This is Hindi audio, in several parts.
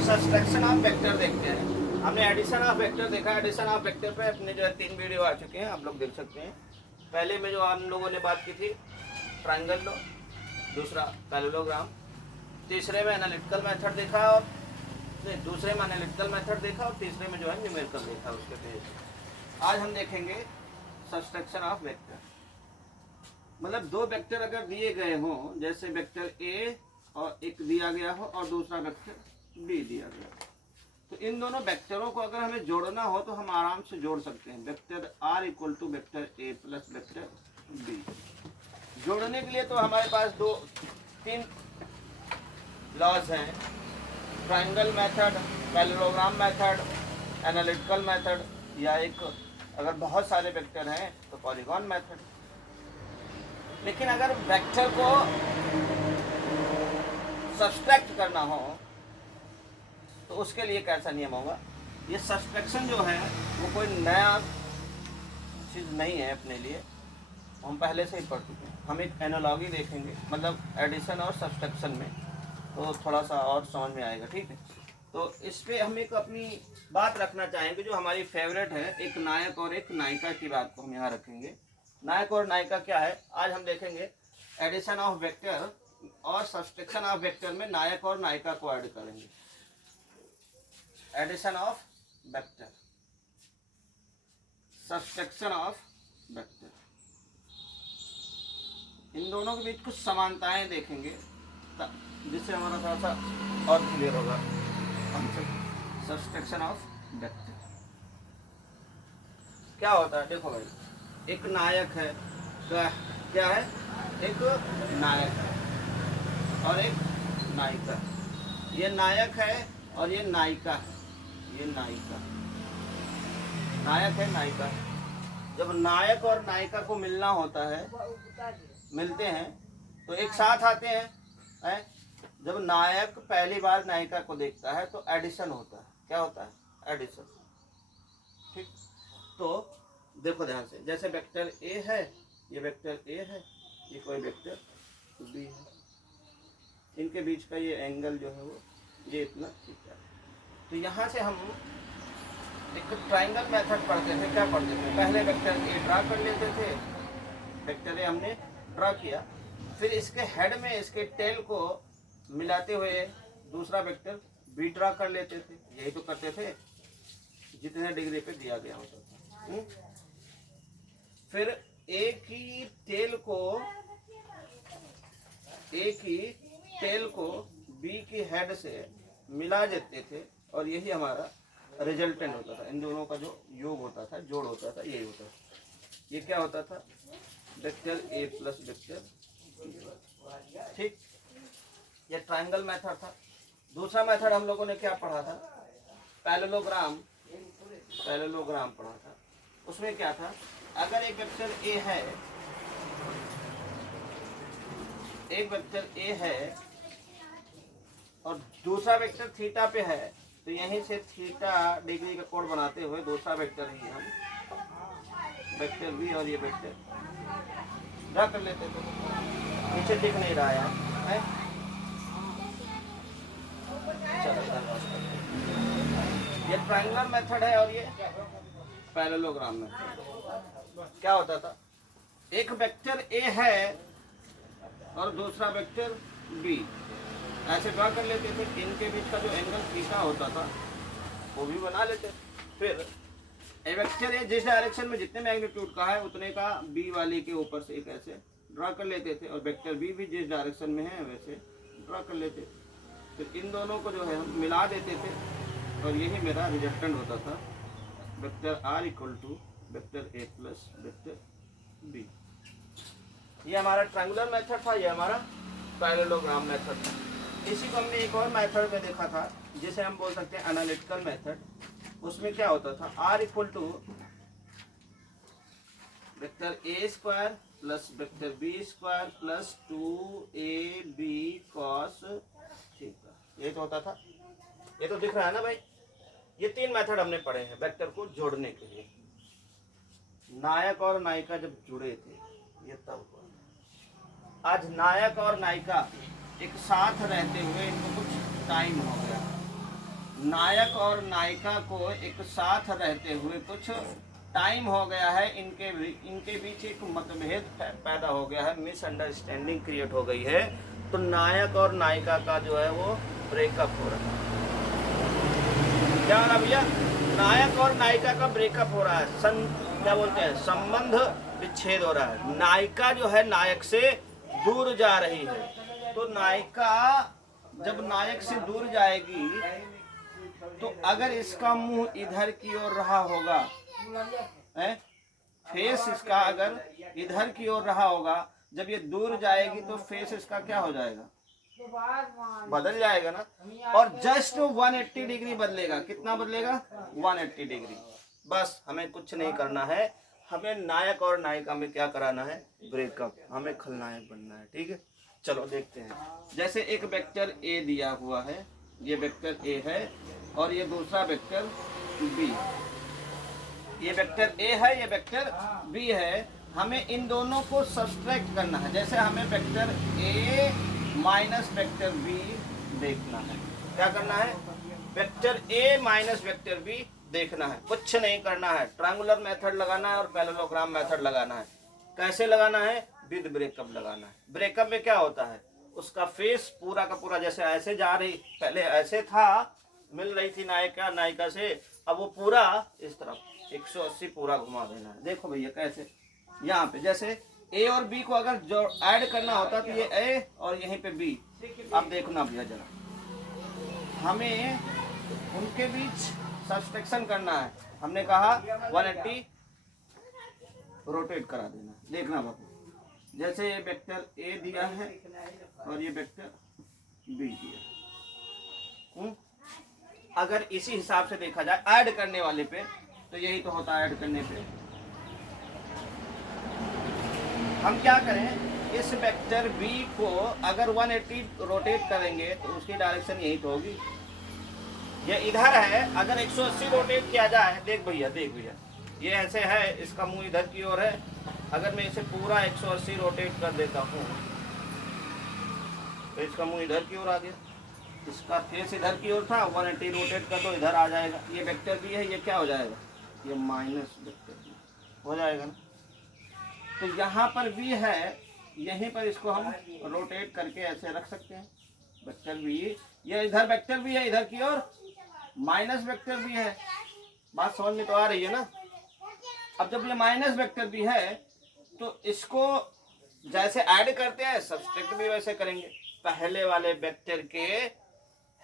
सब्सट्रैक्शन ऑफ वेक्टर देखते हैं। हमने एडिशन ऑफ वेक्टर देखा। एडिशन ऑफ वेक्टर पे अपने जो है 3 वीडियो आ चुके हैं, आप लोग देख सकते हैं। पहले में जो हम लोगों ने बात की थी ट्रायंगल लो, दूसरा पैरेललोग्राम, तीसरे में एनालिटिकल मेथड देखा और दूसरे में एनालिटिकल मेथड देखा और तीसरे में जो है न्यूमेरिकल देखा उसके पेज। आज हम देखेंगे सब्सट्रैक्शन ऑफ वेक्टर। मतलब दो वेक्टर अगर दिए गए हों, जैसे वेक्टर ए और एक दिया गया हो और दूसरा वेक्टर बी दिया गया, तो इन दोनों वेक्टरों को अगर हमें जोड़ना हो तो हम आराम से जोड़ सकते हैं। Vector R equal to vector A plus vector B. जोड़ने के लिए तो हमारे पास 3 लॉज हैं, triangle method, parallelogram method, analytical method, या एक अगर बहुत सारे वेक्टर हैं तो पॉलीगॉन मेथड। लेकिन अगर वेक्टर को सब्सट्रैक्ट करना हो तो उसके लिए कैसा नियम होगा। ये सब्सट्रैक्शन जो है वो कोई नया चीज़ नहीं है अपने लिए, हम पहले से ही पढ़ चुके हैं। हम एक एनालॉजी देखेंगे, मतलब एडिशन और सब्सट्रैक्शन में, तो थोड़ा सा और समझ में आएगा, ठीक है। तो इस पर हम एक अपनी बात रखना चाहेंगे जो हमारी फेवरेट है, एक नायक और एक नायिका की बात को हम यहाँ रखेंगे। नायक और नायिका क्या है, आज हम देखेंगे एडिशन ऑफ वेक्टर और सब्सट्रैक्शन ऑफ वेक्टर में नायक और नायिका को ऐड करेंगे। Addition of vector, subtraction of vector, इन दोनों के बीच कुछ समानताएं देखेंगे जिससे हमारा थोड़ा सा और क्लियर होगा हमसे। सब्सट्रैक्शन ऑफ वेक्टर क्या होता है, देखो भाई, एक नायक है, क्या है, एक नायक है और एक नायिका। ये नायक है और ये नायिका है, ये नायिका, नायक है नायिका है। जब नायक और नायिका को मिलना होता है, मिलते हैं तो एक साथ आते हैं। जब नायक पहली बार नायिका को देखता है तो एडिशन होता है। क्या होता है, एडिशन, ठीक। तो देखो ध्यान से, जैसे वेक्टर ए है, ये वेक्टर ए है, ये कोई वेक्टर बी है, इनके बीच का ये एंगल जो है वो ये इतना थीटा है। तो यहाँ से हम एक ट्रायंगल मेथड पढ़ते थे। क्या पढ़ते थे, पहले वेक्टर ए ड्रा कर लेते थे, वेक्टर ए हमने ड्रा किया, फिर इसके हेड में इसके टेल को मिलाते हुए दूसरा वेक्टर बी ड्रा कर लेते थे। यही तो करते थे जितने डिग्री पे दिया गया होता था। फिर एक ही टेल को बी की हेड से मिला देते थे और यही हमारा रिजल्टेंट होता था। इन दोनों का जो योग होता था, जोड़ होता था, यही होता था। ये क्या होता था, वेक्टर ए प्लस वेक्टर, ठीक। ये ट्रायंगल मेथड था। दूसरा मेथड हम लोगों ने क्या पढ़ा था, पैरेललोग्राम पढ़ा था। उसमें क्या था, अगर एक वेक्टर ए है, एक वेक्टर ए है और दूसरा वेक्टर थीटा पे है, तो यहीं से थीटा डिग्री का कोण बनाते हुए दूसरा वेक्टर ही हम वेक्टर बी और ये वेक्टर ड्रा कर लेते थे। नीचे दिख नहीं रहा है? ये ट्रायंगल मेथड है और ये पैरेललोग्राम मेथड। क्या होता था, एक वेक्टर ए है और दूसरा वेक्टर बी, ऐसे ड्रा कर लेते थे। इनके बीच का जो एंगल थीटा होता था वो भी बना लेते। फिर ए वेक्टर ए जिस डायरेक्शन में जितने मैग्नीट्यूड का है उतने का बी वाले के ऊपर से एक ऐसे ड्रा कर लेते थे, और वेक्टर बी भी जिस डायरेक्शन में है वैसे ड्रा कर लेते। फिर इन दोनों को जो है हम मिला देते थे और यही मेरा रिजल्टेंट होता था, vector R equal to vector A plus vector B. ये हमारा ट्रायंगुलर मेथड था, ये हमारा पैरेललोग्राम मेथड था। इसी को हमने एक और मेथड में देखा था जिसे हम बोल सकते हैं एनालिटिकल मेथड। उसमें क्या होता था, R equal to vector A square plus vector B square plus 2ab cos theta. ये तो होता था, ये तो दिख रहा है ना भाई। ये 3 मेथड हमने पढ़े हैं वेक्टर को जोड़ने के लिए। नायक और नायिका जब जुड़े थे ये तब हुआ। आज नायक और नायिका एक साथ रहते हुए इनको कुछ टाइम हो गया, नायक और नायिका को एक साथ रहते हुए कुछ टाइम हो गया है, इनके बीच एक मतभेद पैदा हो गया है, मिसअंडरस्टैंडिंग क्रिएट हो गई है, तो नायक और नायिका का जो है वो ब्रेकअप हो रहा है। क्या हो रहा है भैया? नायक और नायिका का ब्रेकअप हो रहा है, क्या बोलते हैं, संबंध विच्छेद हो रहा है। नायिका जो है नायक से दूर जा रही है। तो नायिका जब नायक से दूर जाएगी तो अगर इसका मुंह इधर की ओर रहा होगा, फेस इसका अगर इधर की ओर रहा होगा, जब ये दूर जाएगी तो फेस इसका क्या हो जाएगा? बदल जाएगा ना। और जस्ट 180 डिग्री बदलेगा। कितना बदलेगा? 180 डिग्री। बस हमें कुछ नहीं करना है, हमें नायक और नायिका में क्या कराना है? ब्रेकअप। हमें खलनायक बनना है। ठीक है, चलो देखते हैं। जैसे एक वेक्टर ए दिया हुआ है, ये वेक्टर ए है और ये दूसरा वेक्टर बी। ये वेक्टर ए है, ये वेक्टर बी है। हमें इन दोनों को सब्सट्रैक्ट करना है। जैसे हमें vector A minus vector B देखना है। क्या करना है? Vector A minus vector B देखना है। कुछ नहीं करना है, ट्रायंगुलर मेथड लगाना है और पैरेललोग्राम मेथड लगाना है। कैसे लगाना है? विद ब्रेकअप लगाना है। ब्रेकअप में क्या होता है? उसका फेस पूरा का पूरा जैसे ऐसे जा रही, पहले ऐसे था, मिल रही थी नायिका नायिका से, अब वो पूरा इस तरफ 180 पूरा घुमा देना है। देखो भैया कैसे, यहाँ पे जैसे ए और बी को अगर जो ऐड करना होता तो ये ए और यहीं पे बी। अब देखना भैया जरा, हमें उनके बीच सब्सट्रैक्शन करना है। हमने कहा 180 रोटेट करा देना। देखना बाबू, जैसे ये वेक्टर ए दिया है और ये वेक्टर बी दिया, अगर इसी हिसाब से देखा जाए ऐड करने वाले पे, तो यही तो होता है ऐड करने पे। हम क्या करें, इस वेक्टर b को अगर 180 रोटेट करेंगे तो उसकी डायरेक्शन यही तो होगी। ये इधर है, अगर 180 रोटेट किया जाए, देख भैया देख भैया, ये ऐसे है, इसका मुंह इधर की ओर है। अगर मैं इसे पूरा 180 रोटेट कर देता हूँ तो इसका मुंह इधर की ओर आ गया, इसका फेस इधर की ओर था, 180 रोटेट कर दो इधर आ जाएगा। ये वेक्टर b है, ये क्या हो जाएगा? ये माइनस वेक्टर b हो जाएगा ना। तो यहाँ पर भी है, यहीं पर इसको हम रोटेट करके ऐसे रख सकते हैं। वेक्टर भी, ये इधर वेक्टर भी है, इधर की ओर माइनस वेक्टर भी है। बात समझ में तो आ रही है ना। अब जब ये माइनस वेक्टर भी है तो इसको जैसे ऐड करते हैं, सब्सट्रैक्ट भी वैसे करेंगे। पहले वाले वेक्टर के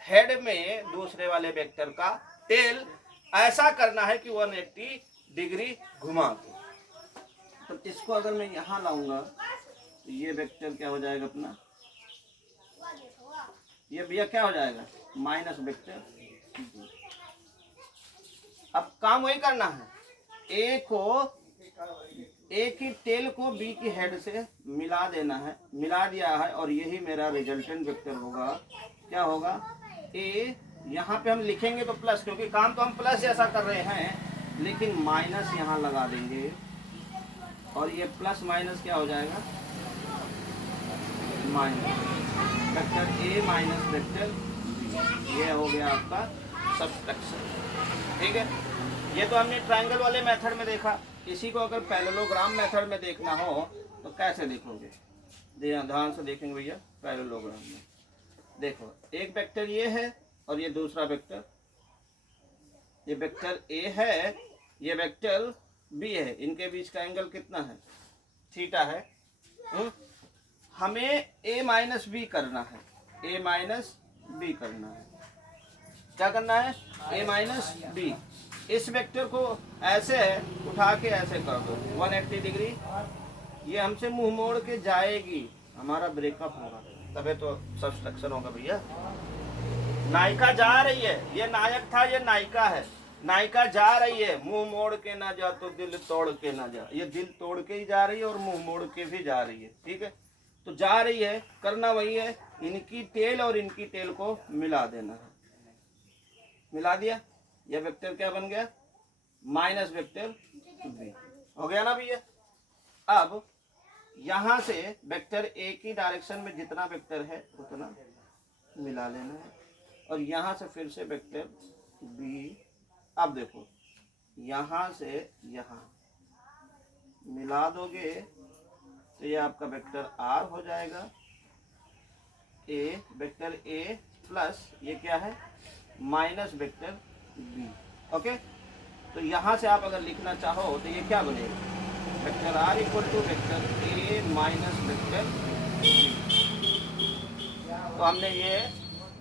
हेड में दूसरे वाले वेक्टर का टेल ऐसा करना है कि 180 डिग्री घुमा के। तो इसको अगर मैं यहाँ लाऊंगा तो ये वेक्टर क्या हो जाएगा अपना, ये भैया क्या हो जाएगा? Minus vector. अब काम वही करना है, ए की टेल को बी की हेड से मिला देना है। मिला दिया है और यही मेरा रिजल्टेंट वेक्टर होगा। क्या होगा? ए, यहाँ पे हम लिखेंगे तो प्लस, क्योंकि काम तो हम प्लस जैसा कर रहे हैं, लेकिन माइनस यहाँ लगा देंगे और ये प्लस माइनस क्या हो जाएगा? Minus vector A minus vector B. ये हो गया आपका सब्सट्रैक्शन। ठीक है, ये तो हमने ट्रायंगल वाले मेथड में देखा। इसी को अगर पैरेललोग्राम मेथड में देखना हो तो कैसे देखोगे? ध्यान से देखेंगे भैया। पैरेललोग्राम में देखो, एक वेक्टर ये है और ये दूसरा वेक्टर, ये वेक्टर ए है, ये वेक्टर बी है। इनके बीच का एंगल कितना है? थीटा है। हमें ए माइनस बी करना है, ए माइनस बी करना है। क्या करना है? ए माइनस बी। इस वेक्टर को ऐसे उठा के ऐसे कर दो 180 डिग्री। ये हमसे मुंह मोड़ के जाएगी, हमारा ब्रेकअप होगा, तबे तो सब्सट्रैक्शन होगा भैया। नायिका जा रही है, ये नायक था, ये नायिका है। नायिका जा रही है, मुंह मोड़ के ना जा तो दिल तोड़ के ना जा। ये दिल तोड़ के ही जा रही है और मुंह मोड़ के भी जा रही है। ठीक है, तो जा रही है, करना वही है, इनकी टेल और इनकी टेल को मिला देना है। मिला दिया, यह वेक्टर क्या बन गया? माइनस वेक्टर बी हो गया ना भैया। अब यहां से वेक्टर ए की डायरेक्शन में जितना वेक्टर है उतना मिला लेना है। और यहाँ से फिर से वेक्टर बी। अब देखो यहाँ से यहाँ मिला दोगे तो ये आपका वेक्टर आर हो जाएगा, ए वेक्टर ए प्लस ये क्या है माइनस वेक्टर बी। ओके, तो यहाँ से आप अगर लिखना चाहो तो ये क्या बनेगा, vector R equal to vector A minus vector B. तो हमने ये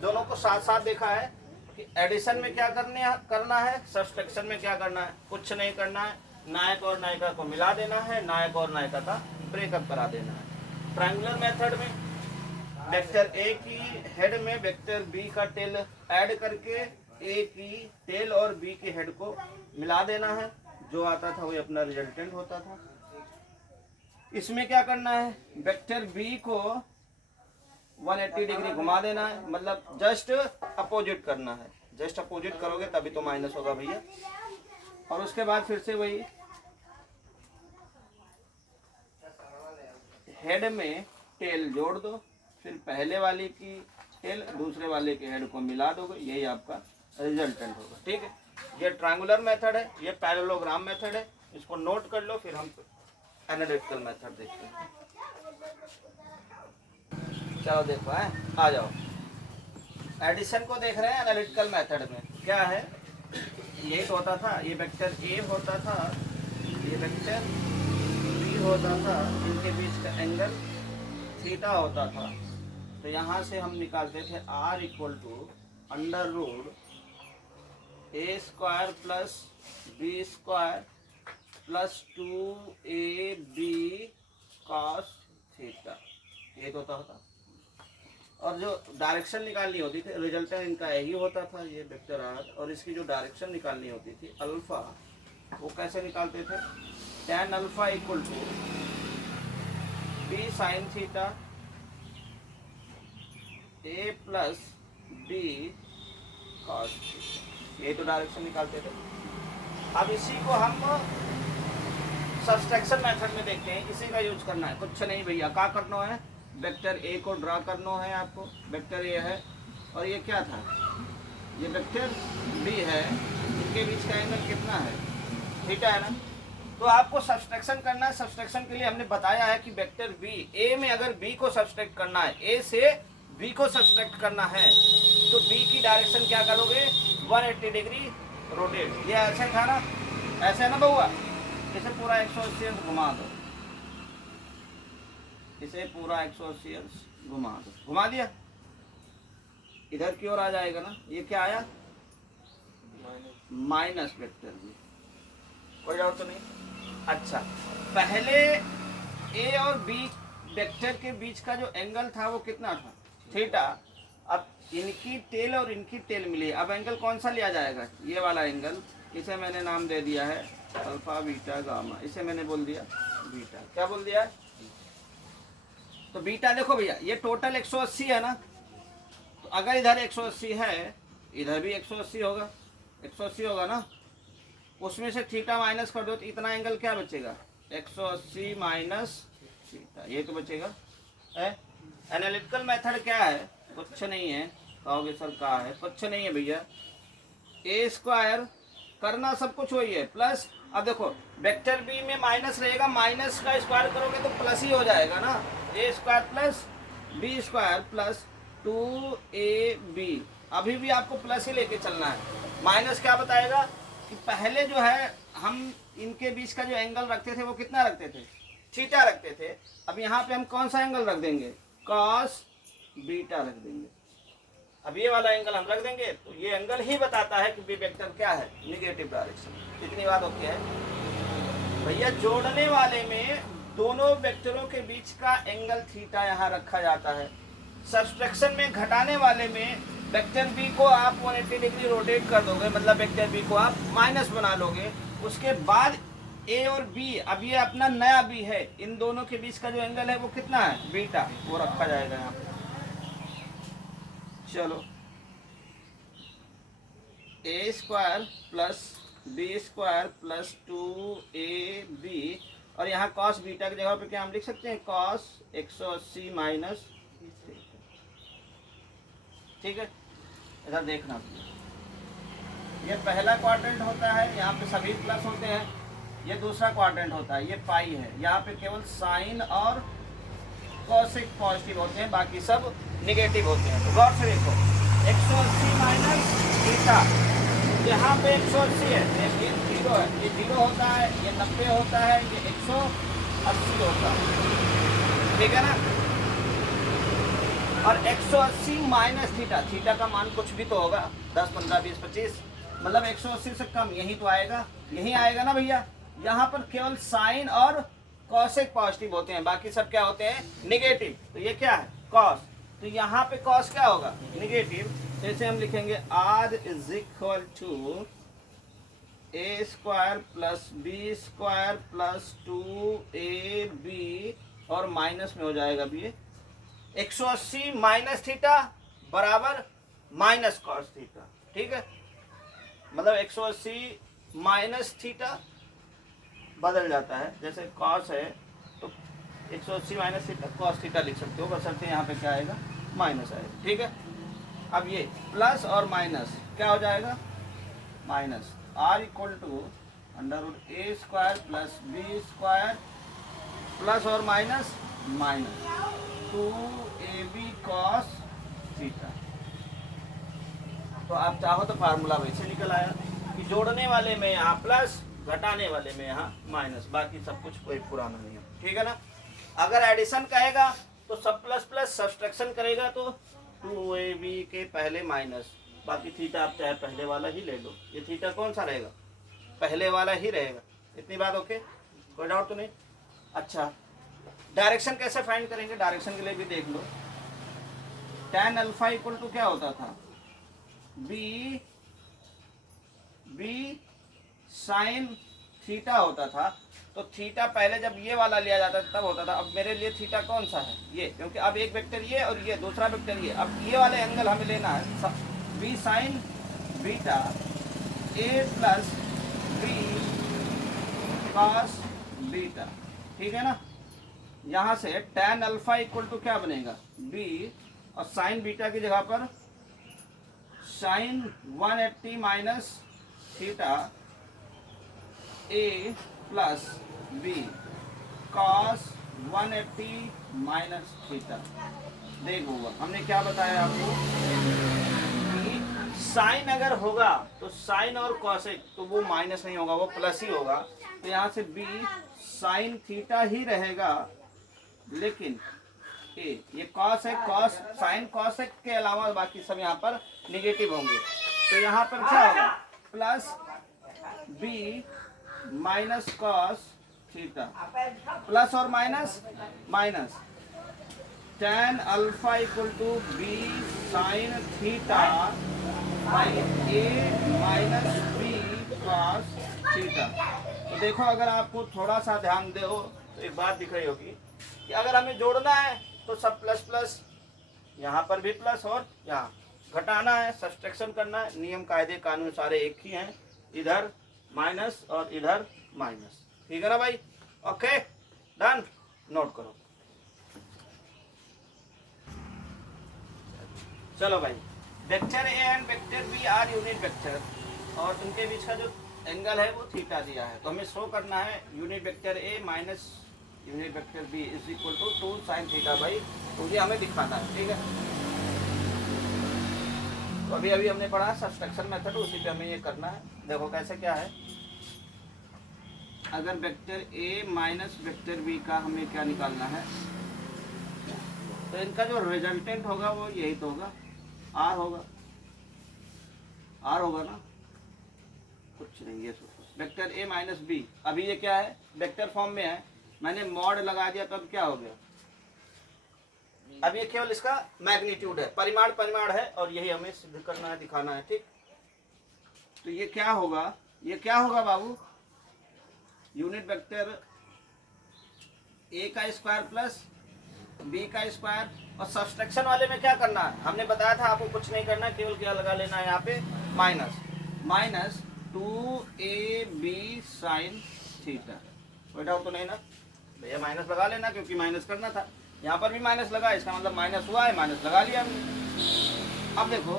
दोनों को साथ साथ देखा है कि एडिशन में क्या करना है, सब्सट्रैक्शन में क्या करना है, कुछ नहीं करना है, नायक और नायिका को मिला देना है, नायक और नायिका का ब्रेकअप करा देना है। ट्रायंगुलर मेथड में वेक्टर ए की हेड में वेक्टर बी का टेल ऐड करके ए की टेल और बी की हेड को मिला देना है, जो आता था वही अपना रिजल्टेंट होता था। इसमें क्या करना है, वेक्टर बी को 180 डिग्री घुमा देना है, मतलब जस्ट अपोजिट करना है। जस्ट अपोजिट करोगे तभी तो माइनस होगा भैया। और उसके बाद फिर से वही हेड में टेल जोड़ दो, फिर पहले वाले की टेल दूसरे वाले के हेड को मिला दोगे, यही आपका रिजल्टेंट होगा। ठीक है, ये ट्रायंगुलर मेथड है, ये पैरेललोग्राम मेथड है, इसको नोट कर लो। फिर हम एनालिटिकल मेथड देखते हैं। चलो देखो है, आ जाओ। एडिशन को देख रहे हैं एनालिटिकल मेथड में क्या है, यही तो होता था, ये वेक्टर ए होता था, ये वेक्टर बी होता था, इनके बीच का एंगल थीटा होता था। तो यहाँ से हम निकालते थे r equal to under root A square plus B square plus 2ab cos theta, ये तो होता। और जो डायरेक्शन निकालनी होती थी, रिजल्टेंट इनका यही होता था, ये वेक्टर आर, और इसकी जो डायरेक्शन निकालनी होती थी अल्फा, वो कैसे निकालते थे, tan alpha equal to B sine theta A plus B cos theta, ये तो डायरेक्शन निकालते थे। अब इसी को हम सब्सट्रैक्शन मेथड में देखते हैं, इसी का यूज करना है। कुछ नहीं भैया, क्या करना है, वेक्टर ए को ड्रा करना है आपको, वेक्टर ए है और ये क्या था, ये वेक्टर बी है, इनके बीच का एंगल कितना है, थीटा है ना। तो आपको सब्सट्रैक्शन करना है। सब्सट्रैक्शन के लिए हमने बताया है कि वेक्टर बी, ए में अगर बी को सब्सट्रैक्ट करना है, ए से बी को सब्सट्रैक्ट करना है, तो बी की डायरेक्शन क्या करोगे, 180 डिग्री रोटेट। ये ऐसे था ना, ऐसे ना बउआ, इसे पूरा 180 अंश घुमा दो, इसे पूरा 180 अंश घुमा दो, घुमा दिया, इधर की ओर आ जाएगा ना। ये क्या आया, माइनस वेक्टर बी, कोई डाउट तो नहीं। अच्छा, पहले ए और बी वेक्टर के बीच का जो एंगल था वो कितना था, थीटा। अब इनकी टेल और इनकी टेल मिली, अब एंगल कौन सा लिया जाएगा, ये वाला एंगल, इसे मैंने नाम दे दिया है अल्फा बीटा गामा, इसे मैंने बोल दिया बीटा। क्या बोल दिया, तो बीटा देखो भैया, ये टोटल 180 है ना, तो अगर इधर 180 है, इधर भी 180 होगा, 180 होगा ना, उसमें से थीटा माइनस कर दो तो इतना एंगल क्या बचेगा, 180 माइनस थीटा, ये तो बचेगा। एनालिटिकल मेथड क्या है, कुछ नहीं है, कहोगे सर क्या है, कुछ नहीं है भैया, ए स्क्वायर करना सब कुछ वही है प्लस, अब देखो वेक्टर बी में माइनस रहेगा, माइनस का स्क्वायर करोगे तो प्लस ही हो जाएगा ना, A square plus B square plus 2ab, अभी भी आपको प्लस ही लेके चलना है। माइनस क्या बताएगा कि पहले जो है हम इनके बीच का जो एंगल रखते थे वो कितना रखते थे, थीटा रखते थे। अब यहाँ पे हम कौन सा एंगल रख देंगे, कॉस बीटा रख देंगे। अब ये वाला एंगल हम रख देंगे तो ये एंगल ही बताता है कि बी वेक्टर क्या है, निगेटिव डायरेक्शन। इतनी बात ओके है भैया। जोड़ने वाले में दोनों वेक्टरों के बीच का एंगल थीटा यहाँ रखा जाता है। सब्सट्रैक्शन में घटाने वाले में वेक्टर बी को आप 180 डिग्री रोटेट कर दोगे, मतलब वेक्टर बी को आप माइनस बना लोगे। उसके बाद ए और बी, अब ये अपना नया बी है, इन दोनों के बीच का जो एंगल है वो कितना है, बीटा, वो रखा जाएगा यहाँ पे। चलो, A square plus B square plus 2ab, और यहाँ कॉस बीटा की जगह पे क्या हम लिख सकते हैं, कॉस 180 माइनस, ठीक है। इधर देखना, ये पहला क्वाड्रेंट होता है, यहाँ पे सभी प्लस होते हैं। ये दूसरा क्वाड्रेंट होता है, ये पाई है, यहाँ पे केवल साइन और कॉसिक पॉजिटिव होते हैं, बाकी सब निगेटिव होते हैं। तो गौर से देखो 180 माइनस थीटा, यहाँ पे 180 है, ये 0 है, ये 0 होता है, ये 90 होता है, ये 180 होता है, ठीक है ना। और 180 माइनस थीटा, थीटा का मान कुछ भी तो होगा, 10, 15, 20, 25, मतलब 180 से कम, यही तो आएगा, यही आएगा ना भैया। यहाँ पर केवल साइन और कॉसेक पॉजिटिव होते हैं, बाकी सब क्या होते हैं, निगेटिव। तो ये क्या है, कॉस, तो यहाँ पे कॉस क्या होगा, निगेटिव। जैसे हम लिखेंगे r is equal to A square plus B square plus 2ab, और माइनस में हो जाएगा भी ये 180 माइनस थीटा बराबर माइनस कॉस थीटा, ठीक है। मतलब 180 माइनस थीटा बदल जाता है, जैसे कॉस है तो 180 माइनस थीटा कॉस थीटा लिख सकते हो, बशर्ते यहाँ पे क्या आएगा, माइनस आएगा, ठीक है। अब ये प्लस और माइनस क्या हो जाएगा, minus r equal to under A square plus B square plus और minus minus 2ab cos theta. तो आप चाहो तो फार्मूला वैसे निकल आया कि जोड़ने वाले में यहाँ प्लस, घटाने वाले में यहाँ माइनस, बाकी सब कुछ कोई पुराना नहीं है, ठीक है ना। अगर एडिशन कहेगा तो सब प्लस प्लस, सब्सट्रैक्शन करेगा तो 2ab के पहले माइनस, बाकी थीटा आप चाहे पहले वाला ही ले लो, ये थीटा कौन सा रहेगा, पहले वाला ही रहेगा। इतनी बात ओके, कोई डाउट तो नहीं। अच्छा, डायरेक्शन कैसे फाइंड करेंगे, डायरेक्शन के लिए भी देख लो। tan अल्फा इक्वल टू क्या होता था, बी साइन थीटा होता था। तो थीटा पहले जब ये वाला लिया जाता था तब होता था, अब मेरे लिए थीटा कौन सा है, ये, क्योंकि अब एक वेक्टर ये और ये दूसरा वेक्टर ये, अब ये वाले एंगल हमें लेना है, B sine beta A plus B cos beta, ठीक है ना। यहाँ से tan अल्फा इक्वल टू क्या बनेगा, बी, और साइन बीटा की जगह पर sine 180 minus theta A plus B cos 180 minus theta. देखो हमने क्या बताया आपको कि साइन अगर होगा तो साइन और कॉसेक तो वो माइनस नहीं होगा, वो प्लस ही होगा। तो यहाँ से बी साइन थीटा ही रहेगा, लेकिन ए ये कॉस है, कॉस साइन कॉसेक के अलावा बाकी सब यहाँ पर निगेटिव होंगे। तो यहाँ पर क्या होगा, plus B minus cos theta, plus और minus minus tan alpha equal to B sine theta by A minus B cos theta. तो देखो अगर आपको थोड़ा सा ध्यान दे हो तो एक बात दिख रही होगी कि अगर हमें जोड़ना है तो सब प्लस प्लस, यहाँ पर भी प्लस, और यहाँ घटाना है, सब्सट्रैक्शन करना है, नियम कायदे कानून सारे एक ही हैं, इधर माइनस और इधर माइनस, ठीक है ना भाई। ओके डन, नोट करो। चलो भाई, vector A and vector B are unit vector, और उनके बीच का जो एंगल है वो थीटा दिया है। तो हमें शो करना है unit vector A minus unit vector B is equal to 2 sine theta by 2, ये हमें दिखाना है, ठीक है। तो अभी अभी हमने पढ़ा सब्सट्रैक्शन मेथड, उसी पे हमें ये करना है। देखो कैसे क्या है, अगर vector A minus vector B का हमें क्या निकालना है, तो इनका जो रिजल्टेंट होगा वो यही तो होगा, आर होगा, आर होगा ना, कुछ नहीं। ये वेक्टर ए माइनस बी, अभी ये क्या है, वेक्टर फॉर्म में है, मैंने मॉड लगा दिया तब क्या हो गया, अब ये केवल इसका मैग्नीट्यूड है, परिमाण परिमाण है, और यही हमें सिद्ध करना है, दिखाना है, ठीक। तो ये क्या होगा, ये क्या होगा बाबू, यूनिट वेक्टर ए का स्क्वायर प्लस बी का स्क्वायर, और सब्सट्रैक्शन वाले में क्या करना है, हमने बताया था आपको कुछ नहीं करना, केवल क्या लगा लेना है यहाँ पे, minus minus 2ab sine theta. कोई डाउट तो नहीं ना भैया, माइनस लगा लेना क्योंकि माइनस करना था, यहाँ पर भी माइनस लगा, इसका मतलब माइनस हुआ है, माइनस लगा लिया हमने। अब देखो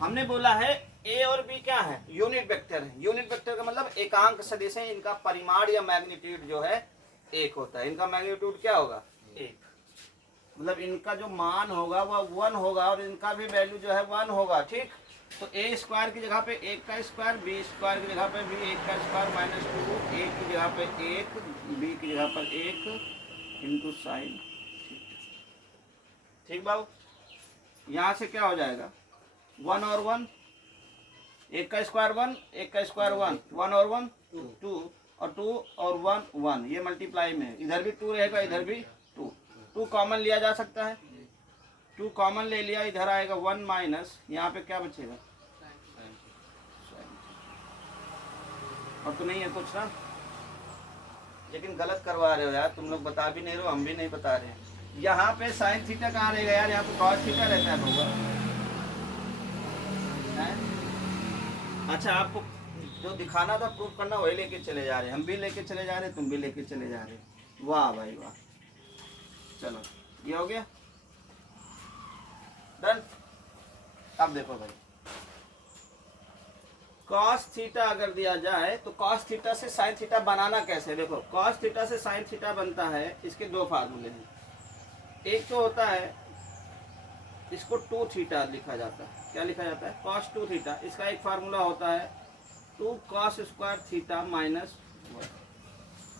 हमने बोला है ए और बी क्या है, यूनिट वेक्टर है। यूनिट वेक्टर का मतलब एकांक सदिश है, इनका परिमाण या मैग्नीट्यूड जो है एक होता है। इनका मैग्नीट्यूड क्या होगा, एक, मतलब इनका जो मान होगा वह 1 होगा और इनका भी वैल्यू जो है 1 होगा। ठीक, तो ए स्क्वायर की जगह पे 1 का स्क्वायर, बी स्क्वायर की जगह पे भी 1 का स्क्वायर माइनस 2, ए की जगह पे 1, बी की जगह पर 1 इंटू साइन। ठीक बाबू, यहाँ से क्या हो जाएगा 1 और 1, 1 का स्क्वायर 1, 1 का स्क्वायर 1, 1 और 1 2 और 2 और 1 1, ये मल्टीप्लाई में इधर भी 2 रहेगा इधर भी 2, 2 कॉमन लिया जा सकता है, 2 कॉमन ले लिया, इधर आएगा 1 माइनस, यहाँ पे क्या बचेगा और तो नहीं है कुछ ना, लेकिन गलत करवा रहे हो यार तुम लोग, बता भी नहीं रहे हो, हम भी नहीं बता रहे हैं। यहाँ पे साइन थीटा कहाँ रहेगा यार, यहाँ पे कॉस थीटा रहता है होगा। अच्छा, आपको जो दिखाना था प्रूफ करना वही लेके चले जा रहे हैं, हम भी लेके चले जा रहे हैं, तुम भी लेके चले जा रहे हो। वाह भाई वाह, चलो ये हो गया डन। अब देखो भाई, cos थीटा अगर दिया जाए तो cos थीटा से sin थीटा बनाना कैसे। देखो cos थीटा से sin थीटा बनता है, इसके दो फार्मूले हैं। एक तो होता है इसको 2 थीटा लिखा जाता है, क्या लिखा जाता है cos 2 थीटा। इसका एक फार्मूला होता है 2 cos स्क्वायर थीटा माइनस 1।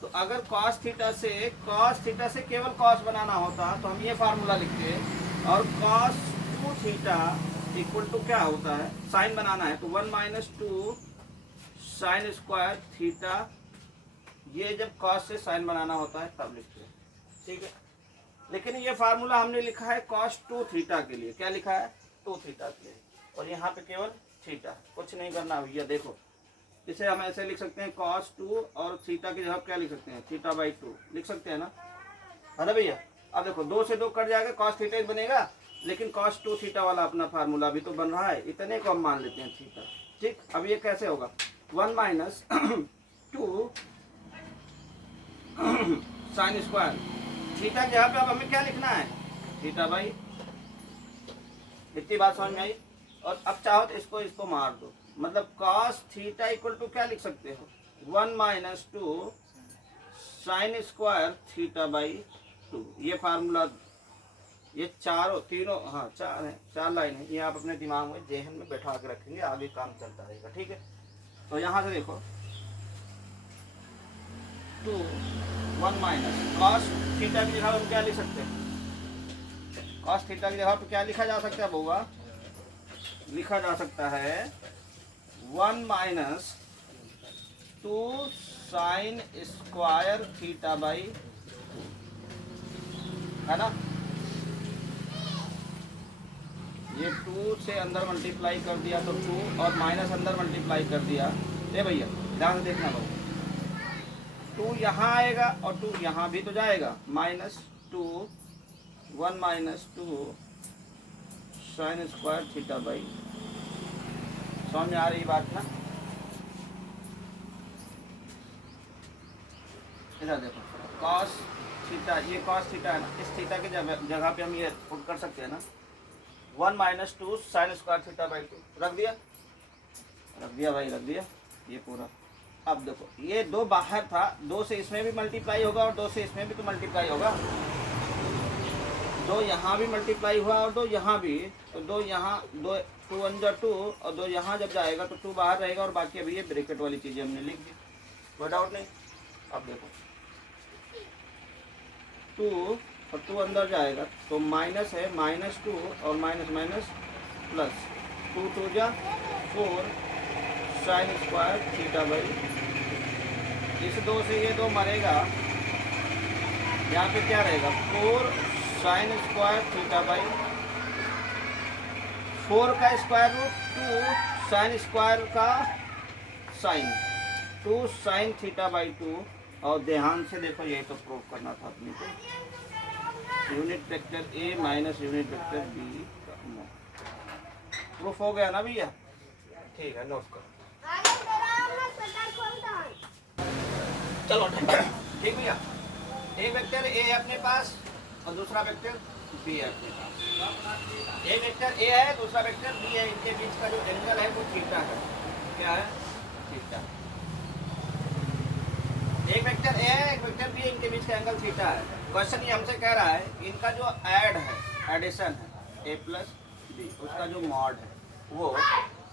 तो अगर cos थीटा से केवल cos बनाना होता तो हम ये फार्मूला लिखते, और cos 2 थीटा इक्वल टू क्या होता है, साइन बनाना है तो 1 माइनस 2 साइन स्क्वायर थीटा। ये जब cos से साइन बनाना होता है तब लिखते हैं, ठीक है। लेकिन ये फार्मूला हमने लिखा है cos 2 थीटा के लिए, क्या लिखा है 2 थीटा के लिए, और यहाँ पे केवल थीटा, कुछ नहीं करना भैया। देखो इसे हम ऐसे लिख सकते हैं cos 2 और थीटा की जगह क्या लिख सकते हैं, थीटा बाई 2 लिख सकते हैं ना, है ना भैया। अब देखो 2 से 2 कट जाएगा, cos थीटा बनेगा, लेकिन cos 2 थीटा वाला अपना फार्मूला भी तो बन रहा है, इतने को हम मान लेते हैं थीटा। ठीक, अब ये कैसे होगा 1 माइनस 2 साइन स्क्वायर थीटा के यहाँ पे अब हमें क्या लिखना है, थीटा बाई, इतनी बात समझ में आई। और अब चाहो तो इसको मार दो, मतलब cos थीटा इक्वल टू क्या लिख सकते हो 1 minus 2 sine square theta by 2। ये फार्मूला, ये तीनों हाँ 4 है, 4 लाइन है, ये आप अपने दिमाग में जेहन में बैठा के रखेंगे, आगे काम चलता रहेगा। ठीक है, तो यहाँ से देखो 2 1 माइनस cos थीटा की जगह हम क्या लिख सकते हैं, cos थीटा की जगह पे क्या लिखा जा सकता है बउआ, लिखा जा सकता है 1 minus 2 sine square theta by 2, है ना। ये 2 से अंदर मल्टीप्लाई कर दिया तो 2, और माइनस अंदर मल्टीप्लाई कर दिया, ये भैया ध्यान से देखना बाबू, 2 यहाँ आएगा और 2 यहाँ भी तो जाएगा, minus 2 1 minus 2 sine square theta by, समझ में आ रही बात ना। इधर देखो cos थीटा, ये cos थीटा है ना, इस थीटा की जगह पे हम ये पुट कर सकते हैं ना 1 minus 2 sine square theta by 2, रख दिया भाई, रख दिया ये पूरा। अब देखो ये 2 बाहर था, 2 से इसमें भी मल्टीप्लाई होगा और 2 से इसमें भी तो मल्टीप्लाई होगा, 2 यहाँ भी मल्टीप्लाई हुआ और 2 यहाँ भी, तो 2 यहाँ 2 2 अंदर 2 और 2 यहाँ जब जाएगा तो 2 बाहर रहेगा, और बाकी अभी ये ब्रैकेट वाली चीज़ें हमने लिख दी, कोई डाउट नहीं। अब देखो 2 और 2 अंदर जाएगा तो माइनस है, माइनस 2 और माइनस माइनस प्लस, 2 2 जा 4 साइन स्क्वायर थीटा बाई, इस 2 से ये 2 मरेगा, यहाँ पे क्या रहेगा 4 साइन स्क्वायर थीटा बाई 4 का स्क्वायर रूट 2 साइन स्क्वायर का साइन 2 साइन थीटा बाई 2। और ध्यान से देखो, यही तो प्रूव करना था अपने को, unit vector A minus unit vector B का प्रूफ हो गया ना भैया। ठीक है, नोट करो, चलो ठीक भैया। एक वेक्टर ए है अपने पास और दूसरा वेक्टर बी है अपने पास। एक वेक्टर ए है, दूसरा वेक्टर बी है, इनके बीच का जो एंगल है वो थीटा है। क्या है? थीटा। एक वेक्टर ए है, एक वेक्टर बी है, इनके बीच का एंगल थीटा है। क्वेश्चन ये हमसे कह रहा है इनका जो ऐड है, एडिशन है ए प्लस बी, उसका जो मॉड है वो,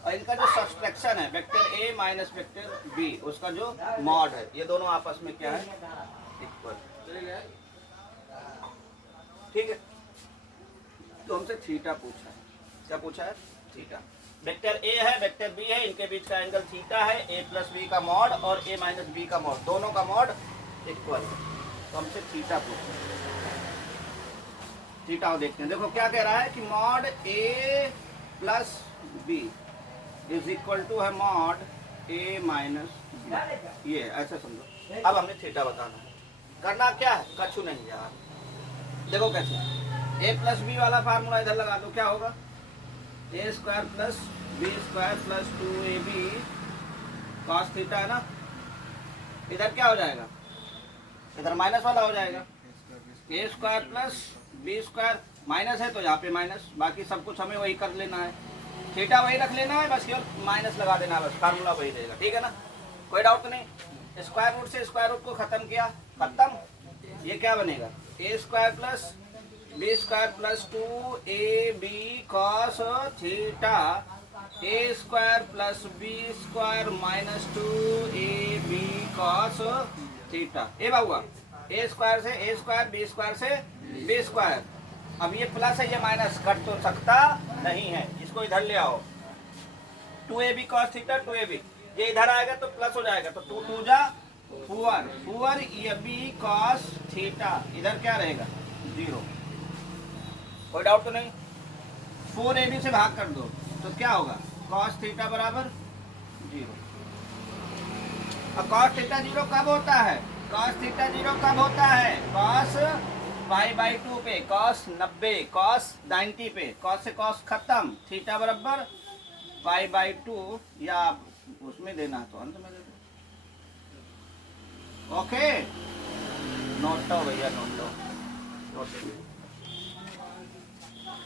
और इनका जो सब्सट्रैक्शन है vector A minus vector B, उसका जो मॉड है, ये दोनों आपस में क्या है? इक्वल। ठीक है, तो हमसे थीटा पूछा है। क्या पूछा है? थीटा। वेक्टर ए है, वेक्टर बी है, इनके बीच का एंगल थीटा है, ए प्लस बी का मॉड और ए माइनस बी का मॉड, दोनों का मॉड इक्वल है। तो हमसे थीटा पूछा है। थीटा देखते हैं। देखो क्या कह रहा है कि mod A plus B is equal to है मॉड ए माइनस बी। ये ऐसा समझो। अब हमने थीटा बताना है। करना क्या है? कछु नहीं यार। देखो कैसे, ए प्लस बी वाला फार्मूला इधर लगा दो, क्या होगा? A square plus B square plus 2ab cos theta है ना। इधर क्या हो जाएगा? इधर माइनस वाला हो जाएगा। A square plus B square, minus है तो यहाँ पे माइनस, बाकी सब कुछ हमें वही कर लेना है। थीटा वही रख लेना है, बस केवल माइनस लगा देना है, बस फार्मूला वही रहेगा। ठीक है ना, कोई डाउट तो नहीं। स्क्वायर रूट से स्क्वायर रूट को खत्म किया, खत्म। ये क्या बनेगा? A square plus B square plus 2ab cos theta, A square plus B square minus 2ab cos theta. ए बाबुआ, ए स्क्वायर से ए स्क्वायर, बी स्क्वायर से बी स्क्वायर। अब ये प्लस है, ये माइनस कट तो सकता नहीं है, इसको इधर ले आओ। 2ab cos थीटा 2ab, ये इधर आएगा तो प्लस हो जाएगा, तो 2 2 जा 4 4 ab cos थीटा, इधर क्या रहेगा? 0। कोई डाउट तो नहीं। 4ab से भाग कर दो तो क्या होगा? cos थीटा बराबर 0। अब cos थीटा 0 कब होता है? cos थीटा 0 कब होता है? cos π/2 पे, cos 90, cos 90 पे, cos से cos खत्म, थीटा बराबर π/2, या उसमें देना तो अंत में दे दो। ओके, नोट भैया, नोट।